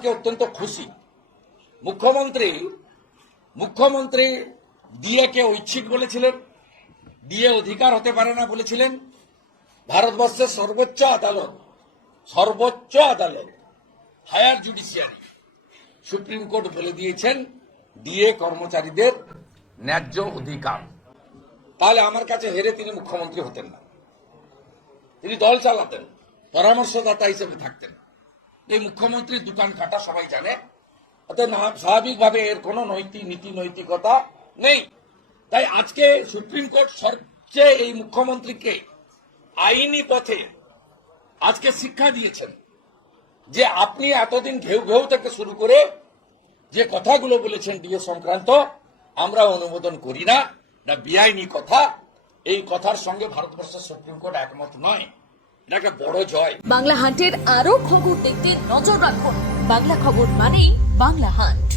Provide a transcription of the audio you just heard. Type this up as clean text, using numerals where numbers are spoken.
আজকে অত্যন্ত খুশি। মুখ্যমন্ত্রী ডিএকে ঐচ্ছিক বলেছিলেন, ডিএ অধিকার হতে পারে না বলেছিলেন। ভারতবর্ষের সর্বোচ্চ আদালত হায়ার জুডিশিয়ারি সুপ্রিম কোর্ট বলে দিয়েছেন ডিএ কর্মচারীদের ন্যায্য অধিকার। তাহলে আমার কাছে হেরে তিনি মুখ্যমন্ত্রী হতেন না, তিনি দল চালাতেন, পরামর্শদাতা হিসেবে থাকতেন। এই মুখ্যমন্ত্রীর দোকান কাটা সবাই জানে, অতএব স্বাভাবিকভাবে এর কোনো নৈতিকতা নেই। তাই আজকে সুপ্রিম কোর্ট সবচেয়ে এই মুখ্যমন্ত্রীকে আইনি পথে আজকে শিক্ষা দিয়েছেন যে আপনি এতদিন ঘেউ ঘেউ থেকে শুরু করে যে কথাগুলো বলেছেন ডিএ সংক্রান্ত, আমরা অনুমোদন করি না, না বেআইনি কথা। এই কথার সঙ্গে ভারতবর্ষের সুপ্রিম কোর্ট একমত নয়। এটা একটা বড় জয়। বাংলা হান্টের আরো খবর দেখতে নজর রাখুন। বাংলা খবর মানেই বাংলা হান্ট।